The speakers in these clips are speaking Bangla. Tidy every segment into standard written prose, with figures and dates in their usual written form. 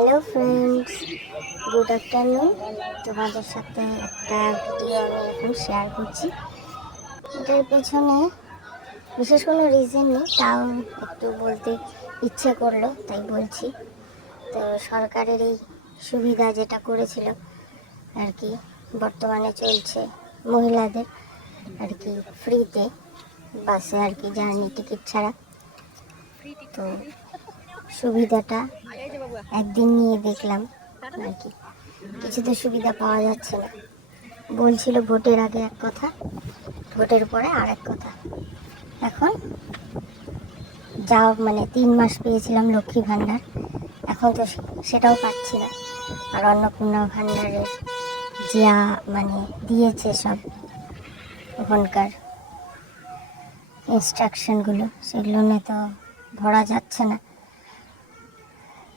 Hello friends, good afternoon. তোমাদের সাথে একটা ভিডিও আমি এখন শেয়ার করছি। এটার পেছনে বিশেষ কোনো রিজন নেই, তাও একটু বলতে ইচ্ছে করলো তাই বলছি। তো সরকারের এই সুবিধা যেটা করেছিল আর কি, বর্তমানে চলছে মহিলাদের আর কি ফ্রিতে বাসে আর কি জার্নি টিকিট ছাড়া। তো সুবিধাটা একদিন নিয়ে দেখলাম আর কি, কিছু তো সুবিধা পাওয়া যাচ্ছে না। বলছিল ভোটের আগে এক কথা, ভোটের পরে আর এক কথা। এখন যাও 3 মাস পেয়েছিলাম লক্ষ্মী ভাণ্ডার, এখন তো সেটাও পাচ্ছি না। আর অন্নপূর্ণা ভাণ্ডারের যা দিয়েছে সব ওখানকার ইনস্ট্রাকশনগুলো, সেগুলো নিয়ে তো ভরা যাচ্ছে না।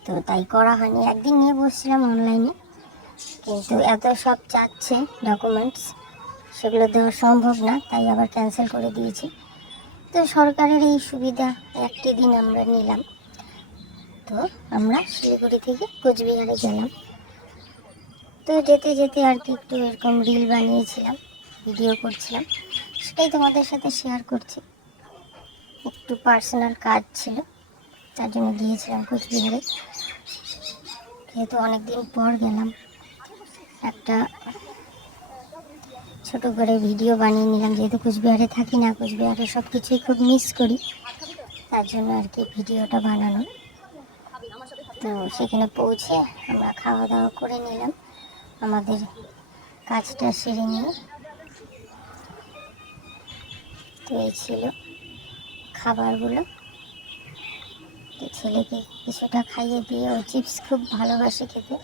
তো তাই করা হয়নি। একদিন নিয়ে বসছিলাম অনলাইনে, কিন্তু এত সব চাচ্ছে ডকুমেন্টস, সেগুলো দেওয়া সম্ভব না, তাই আবার ক্যান্সেল করে দিয়েছি। তো সরকারের এই সুবিধা একটি দিন আমরা নিলাম। তো আমরা শিলিগুড়ি থেকে কোচবিহারে গেলাম। তো যেতে যেতে আর কি একটু এরকম রিল বানিয়েছিলাম, ভিডিও করছিলাম, সেটাই তোমাদের সাথে শেয়ার করছি। একটু পার্সোনাল কাজ ছিল, তার জন্য গিয়েছিলাম কোচবিহারে। যেহেতু অনেকদিন পর গেলাম, একটা ছোট করে ভিডিও বানিয়ে নিলাম। যেহেতু কোচবিহারে থাকি না, কোচবিহারে সব কিছুই খুব মিস করি, তার জন্য আর কি ভিডিওটা বানানো। তো সেখানে পৌঁছে আমরা খাওয়া দাওয়া করে নিলাম, আমাদের কাজটা সেরে নিয়ে। তো এই ছিল খাবারগুলো। তো ছেলেকে কিছুটা খাইয়ে দিয়ে, ও চিপস খুব ভালোবাসে খেতে,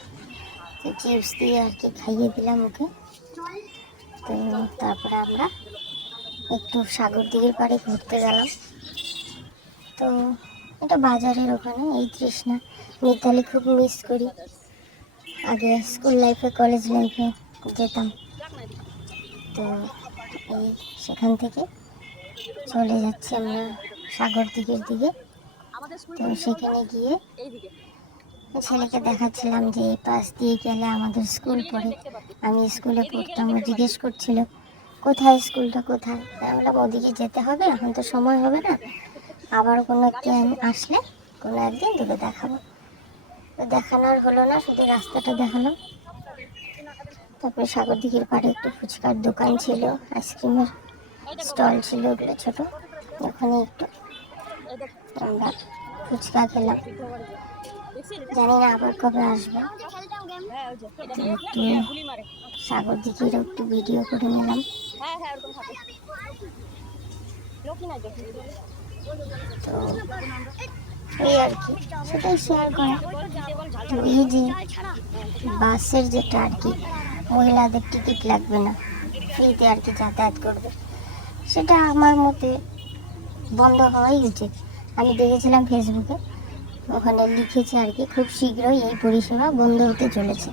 তো চিপস দিয়ে আর কি খাইয়ে দিলাম ওকে। তো তারপরে আমরা একটু সাগর দিঘির পাড়ে ঘুরতে গেলাম। তো এটা বাজারের ওখানে, এই তৃষ্ণা মিতালি খুব মিস করি। আগে স্কুল লাইফে, কলেজ লাইফে যেতাম। তো এই সেখান থেকে চলে যাচ্ছি আমরা সাগর দিঘির দিকে। তো সেখানে গিয়ে ছেলেকে দেখাচ্ছিলাম যে এই পাশ দিয়ে গেলে আমাদের স্কুল পড়ে। আমি স্কুলে পড়তাম, ও জিজ্ঞেস করছিল কোথায় স্কুলটা কোথায়। তাই বললাম ওদিকে যেতে হবে, এখন তো সময় হবে না, আবার কোনো একদিন আসলে কোনো একদিন তোকে দেখাবো। তো দেখানোর হলো না, শুধু রাস্তাটা দেখালাম। তারপরে সাগর দিঘির পাড়ে একটু ফুচকার দোকান ছিল, আইসক্রিমের স্টল ছিল ওগুলো ছোটো, ওখানে একটু আমরা ফুচকা খেলাম। জানি না আবার কবে আসবো। তো একটু সাগর দিঘির একটু ভিডিও করে নিলাম। তো এই আর কি, সেটাই শেয়ার করা। তো এই যে বাসের যেটা আর কি মহিলাদের টিকিট লাগবে না, ফ্রিতে আর কি যাতায়াত করবে, সেটা আমার মতে বন্ধ হওয়াই উচিত। আমি দেখেছিলাম ফেসবুকে, ওখানে লিখেছে আর কি খুব শীঘ্রই এই পরিষেবা বন্ধ হতে চলেছে।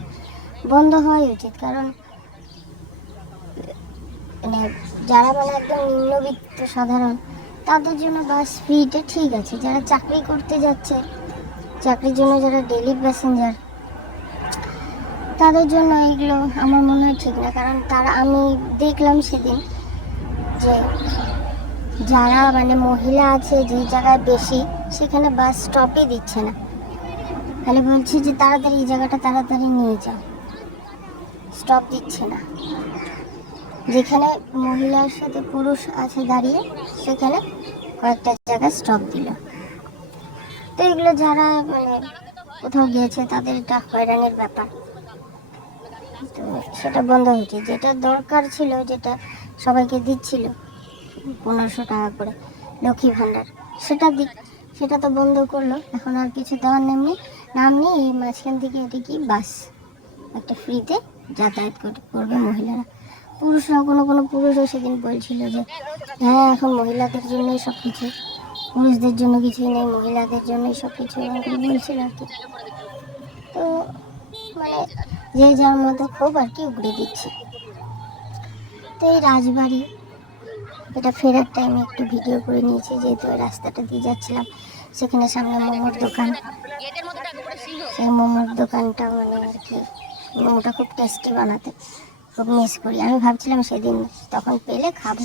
বন্ধ হওয়াই উচিত, কারণ যারা একদম নিম্নবিত্ত সাধারণ, তাদের জন্য বাস ফ্রিতে ঠিক আছে। যারা চাকরি করতে যাচ্ছে, চাকরির জন্য যারা ডেলি প্যাসেঞ্জার, তাদের জন্য এইগুলো আমার মনে হয় ঠিক না। কারণ আমি দেখলাম সেদিন যে যারা মহিলা আছে যে জায়গায় বেশি, সেখানে বাস স্টপই দিচ্ছে না, তাহলে বলছে যে তাড়াতাড়ি এই জায়গাটা তাড়াতাড়ি নিয়ে যাও, স্টপ দিচ্ছে না। যেখানে মহিলার সাথে পুরুষ আছে দাঁড়িয়ে, সেখানে কয়েকটা জায়গায় স্টপ দিল। তো এগুলো যারা কোথাও গিয়েছে, তাদের এটা হয়রানির ব্যাপার। তো সেটা বন্ধ হয়েছে। যেটা দরকার ছিল, যেটা সবাইকে দিচ্ছিল 1500 টাকা করে লক্ষ্মী ভাণ্ডার, সেটা তো বন্ধ করলো। এখন আর কিছু দেওয়ার নাম নেই। এই মাঝখান থেকে এটি কি বাস একটা ফ্রিতে যাতায়াত করবে মহিলারা। পুরুষরাও কোনো পুরুষও সেদিন বলছিল যে হ্যাঁ, এখন মহিলাদের জন্যই সব কিছু, পুরুষদের জন্য কিছুই নেই, মহিলাদের জন্যই সব কিছু বলছিল আর কি। তো যে যার মতো খুব আর কি উগড়ে দিচ্ছে। তো এই রাজবাড়ি, এটা ফেরার টাইমে একটু ভিডিও করে নিয়েছি, যেহেতু ওই রাস্তাটা দিয়ে যাচ্ছিলাম। সেখানে সামনে মোমোর দোকান, সেই মোমোর দোকানটা মানে আর কি মোমোটা খুব টেস্টি বানাতে, খুব মিস করি। আমি ভাবছিলাম সেদিন তখন পেলে খাবো,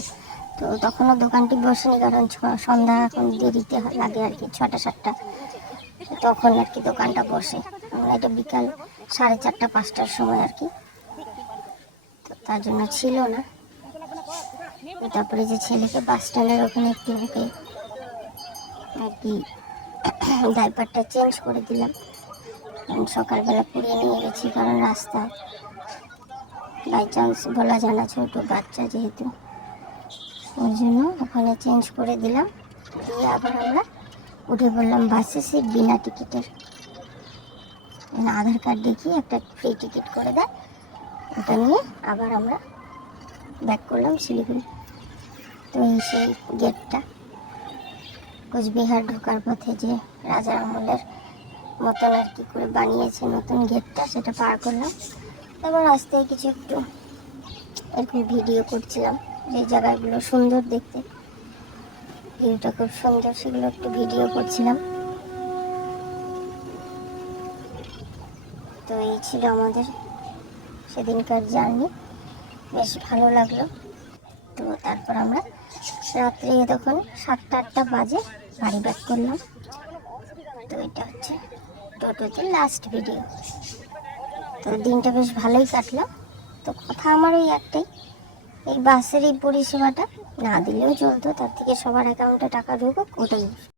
তো তখনও দোকানটি বসেনি, কারণ সন্ধ্যা এখন দেরিতে লাগে আর কি, 6টা-7টা, তখন আর কি দোকানটা বসে। এটা বিকাল 4:30-5টার সময় আর কি, তো তার জন্য ছিল না। তারপরে যে ছেলেকে বাস স্ট্যান্ডের ওখানে একটু ঢুকে আর কি ডাইপারটা চেঞ্জ করে দিলাম, কারণ সকালবেলা পুড়িয়ে নিয়ে গেছি, কারণ রাস্তা বাই চান্স বলা যায় না, ছোটো বাচ্চা যেহেতু, ওই জন্য ওখানে চেঞ্জ করে দিলাম। দিয়ে আবার আমরা উঠে পড়লাম বাসে, সিট বিনা টিকিটের, আধার কার্ড দেখিয়ে একটা ফ্রি টিকিট করে দেয়, ওটা নিয়ে আবার আমরা ব্যাক করলাম শিলিগুড়ি। তো এই সেই গেটটা, কোচবিহার ঢোকার পথে যে রাজার আমলের মতন আর কি করে বানিয়েছে নতুন গেটটা, সেটা পার করলাম। তারপর রাস্তায় কিছু একটু এরকম ভিডিও করছিলাম, যে জায়গাগুলো সুন্দর দেখতে, ভিউটা খুব সুন্দর, সেগুলো একটু ভিডিও করছিলাম। তো এই ছিল আমাদের সেদিনকার জার্নি, বেশ ভালো লাগলো। তো তারপর আমরা রাত্রে তখন 7টা-8টা বাজে বাড়ি ব্যাক করলাম। তো এটা হচ্ছে টোটোতে লাস্ট ভিডিও। তো দিনটা বেশ ভালোই কাটলো। তো কথা আমার ওই একটাই, এই বাসের এই পরিষেবাটা না দিলেও চলতো, তার থেকে সবার অ্যাকাউন্টে টাকা ঢুকুক, ওটাই